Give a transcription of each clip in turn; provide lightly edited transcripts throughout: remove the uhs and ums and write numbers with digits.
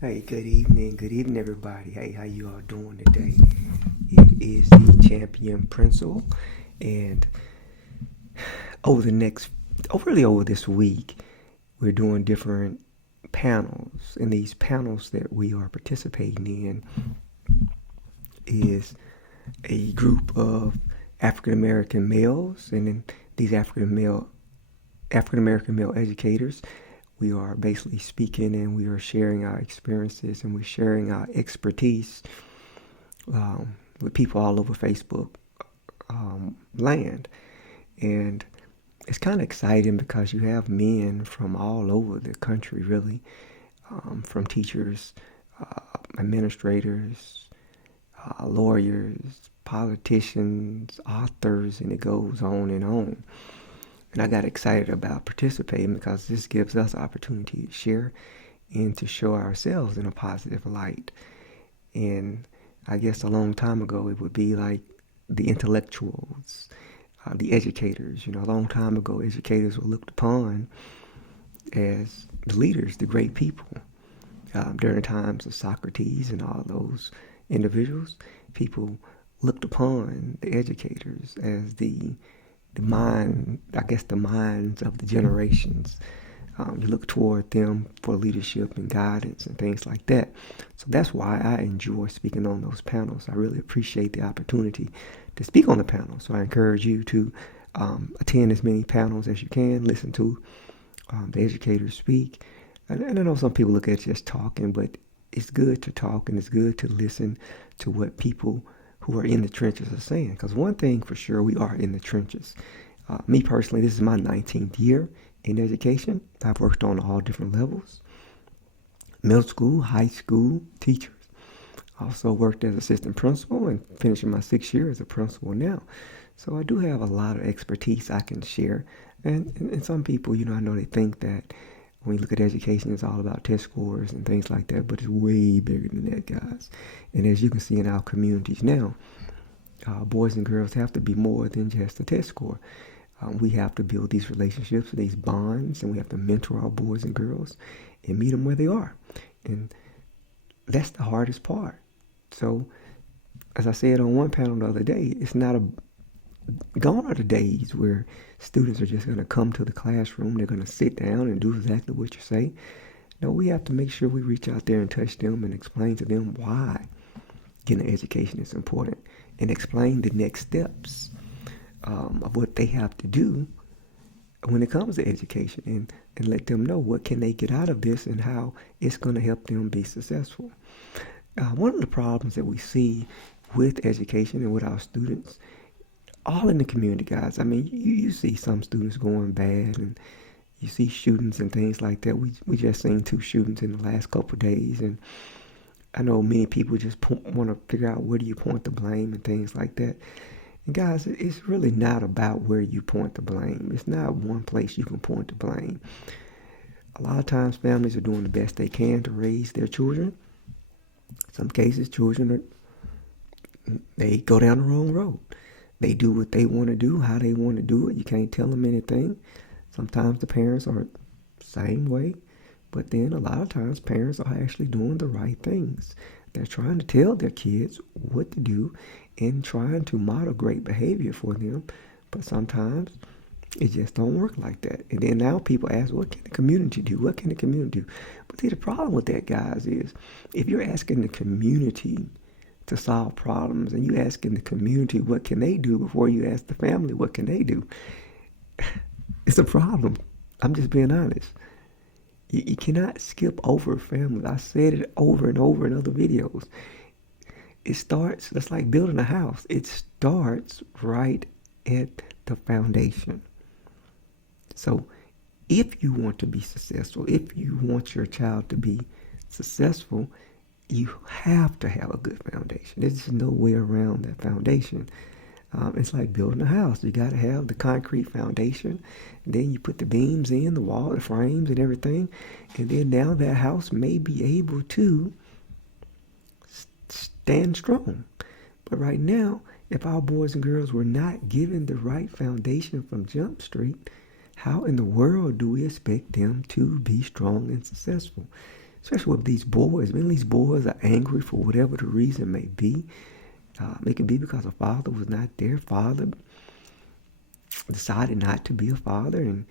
Hey, good evening, everybody. Hey, how you all doing today? It is the champion principal, and over the next, really over this week, we're doing different panels, and these panels that we are participating in is a group of African American males, and then these African American male educators. We are basically speaking and we are sharing our experiences and we're sharing our expertise with people all over Facebook land. And it's kind of exciting because you have men from all over the country, really, from teachers, administrators, lawyers, politicians, authors, and it goes on and on. And I got excited about participating because this gives us opportunity to share and to show ourselves in a positive light. And I guess a long time ago it would be like the intellectuals, the educators. You know, a long time ago, educators were looked upon as the leaders, the great people. During the times of Socrates and all those individuals, people looked upon the educators as the mind, I guess the minds of the generations. You look toward them for leadership and guidance and things like that. So that's why I enjoy speaking on those panels. I really appreciate the opportunity to speak on the panel. So I encourage you to attend as many panels as you can, listen to the educators speak. And I know some people look at it just talking, but it's good to talk and it's good to listen to what people who are in the trenches are saying. Because one thing for sure, we are in the trenches. Me personally, this is my 19th year in education. I've worked on all different levels: middle school, high school, teachers. Also worked as assistant principal and finishing my 6th year as a principal now. So I do have a lot of expertise I can share. And some people, I know they think that when you look at education, it's all about test scores and things like that, but it's way bigger than that, guys. And as you can see in our communities now, boys and girls have to be more than just a test score. We have to build these relationships, these bonds, and we have to mentor our boys and girls and meet them where they are. And that's the hardest part. So, as I said on one panel the other day, it's not a gone are the days where students are just going to come to the classroom, they're going to sit down and do exactly what you say. No, we have to make sure we reach out there and touch them and explain to them why getting an education is important and explain the next steps of what they have to do when it comes to education and let them know what can they get out of this and how it's going to help them be successful. One of the problems that we see with education and with our students, all in the community, guys. I mean, you see some students going bad and you see shootings and things like that. We just seen 2 shootings in the last couple of days, and I know many people just want to figure out where do you point the blame and things like that. And guys, it's really not about where you point the blame. It's not one place you can point the blame. A lot of times families are doing the best they can to raise their children. In some cases, they go down the wrong road. They do what they want to do, how they want to do it. You can't tell them anything. Sometimes the parents are the same way, but then a lot of times parents are actually doing the right things. They're trying to tell their kids what to do and trying to model great behavior for them, but sometimes it just don't work like that. And then now people ask, what can the community do? What can the community do? But see, the problem with that, guys, is if you're asking the community to solve problems and you asking the community what can they do before you ask the family what can they do, it's a problem. I'm just being honest. You cannot skip over family. I said it over and over in other videos. It starts, that's like building a house. It starts right at the foundation. So if you want to be successful, if you want your child to be successful, you have to have a good foundation. There's no way around that foundation. It's like building a house. You got to have the concrete foundation. And then you put the beams in, the wall, the frames, and everything. And then now that house may be able to stand strong. But right now, if our boys and girls were not given the right foundation from Jump Street, how in the world do we expect them to be strong and successful? especially with these boys. Many of these boys are angry for whatever the reason may be. It can be because a father was not there. Father decided not to be a father, and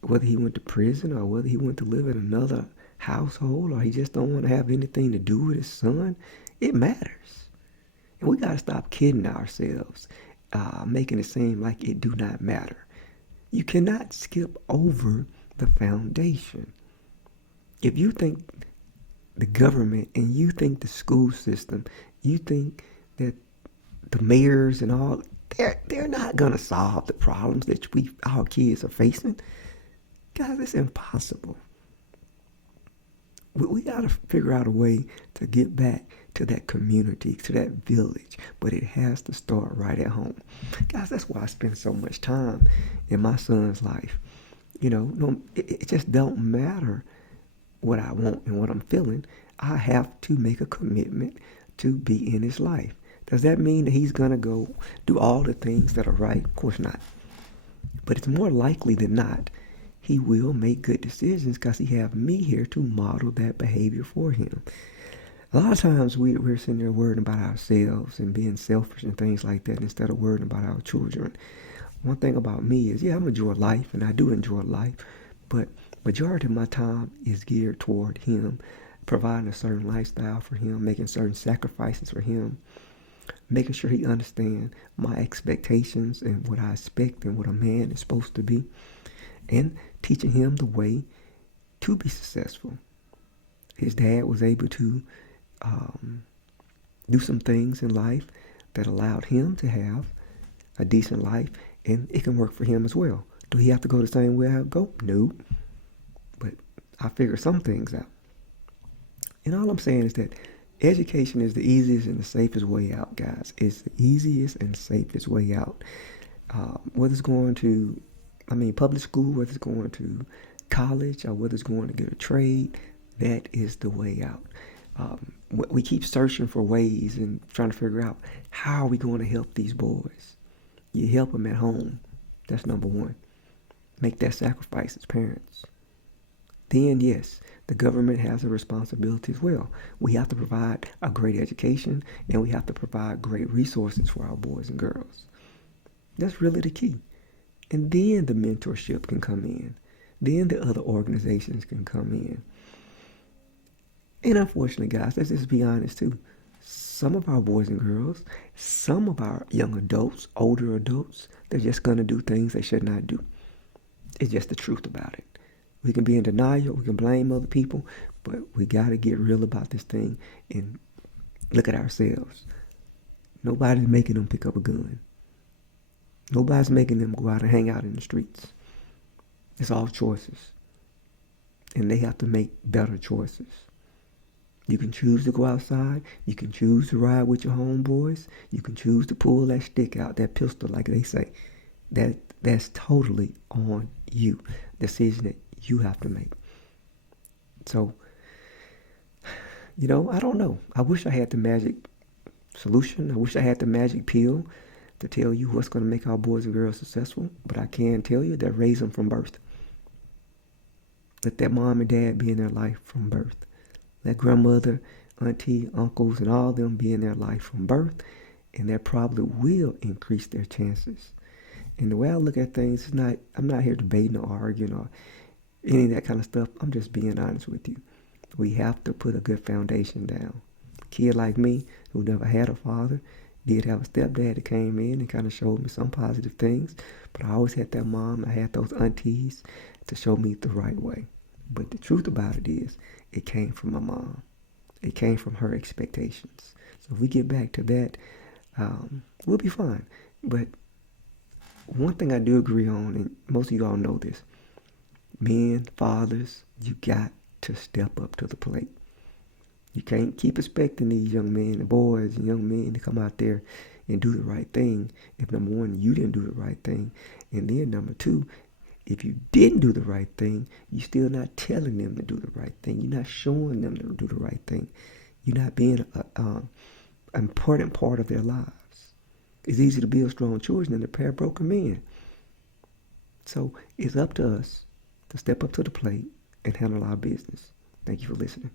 whether he went to prison or whether he went to live in another household or he just don't want to have anything to do with his son, it matters. And we got to stop kidding ourselves, making it seem like it do not matter. You cannot skip over the foundation. If you think the government and you think the school system, you think that the mayors and all, they're not going to solve the problems that our kids are facing. Guys, it's impossible. We got to figure out a way to get back to that community, to that village, but it has to start right at home. Guys, that's why I spend so much time in my son's life. It just don't matter what I want and what I'm feeling. I have to make a commitment to be in his life. Does that mean that he's going to go do all the things that are right? Of course not. But it's more likely than not he will make good decisions because he have me here to model that behavior for him. A lot of times we're sitting there worrying about ourselves and being selfish and things like that instead of worrying about our children. One thing about me is, I'm enjoy life, and I do enjoy life, but majority of my time is geared toward him, providing a certain lifestyle for him, making certain sacrifices for him, making sure he understands my expectations and what I expect and what a man is supposed to be, and teaching him the way to be successful. His dad was able to do some things in life that allowed him to have a decent life, and it can work for him as well. Do he have to go the same way I go? No. But I figure some things out. And all I'm saying is that education is the easiest and the safest way out, guys. It's the easiest and safest way out. Whether it's going to, public school, whether it's going to college, or whether it's going to get a trade, that is the way out. We keep searching for ways and trying to figure out how are we going to help these boys. You help them at home. That's number one. Make that sacrifice as parents. Then, yes, the government has a responsibility as well. We have to provide a great education, and we have to provide great resources for our boys and girls. That's really the key. And then the mentorship can come in. Then the other organizations can come in. And unfortunately, guys, let's just be honest too. Some of our boys and girls, some of our young adults, older adults, they're just going to do things they should not do. It's just the truth about it. We can be in denial, we can blame other people, but we got to get real about this thing and look at ourselves. Nobody's making them pick up a gun. Nobody's making them go out and hang out in the streets. It's all choices. And they have to make better choices. You can choose to go outside. You can choose to ride with your homeboys. You can choose to pull that stick out, that pistol, like they say. That's totally on you. Decision that you have to make. So, I don't know. I wish I had the magic solution. I wish I had the magic pill to tell you what's going to make our boys and girls successful. But I can tell you that raise them from birth. Let that mom and dad be in their life from birth. Let grandmother, auntie, uncles, and all of them be in their life from birth, and that probably will increase their chances. And the way I look at things is I'm not here debating or arguing or any of that kind of stuff. I'm just being honest with you. We have to put a good foundation down. A kid like me, who never had a father, did have a stepdad that came in and kind of showed me some positive things, but I always had that mom, I had those aunties to show me the right way. But the truth about it is, it came from my mom. It came from her expectations. So if we get back to that, we'll be fine. But one thing I do agree on, and most of you all know this, men, fathers, you got to step up to the plate. You can't keep expecting these young men and boys and young men to come out there and do the right thing if, number one, you didn't do the right thing. And then, number two, if you didn't do the right thing, you're still not telling them to do the right thing. You're not showing them to do the right thing. You're not being an important part of their lives. It's easy to build strong children and repair broken men. So it's up to us to step up to the plate and handle our business. Thank you for listening.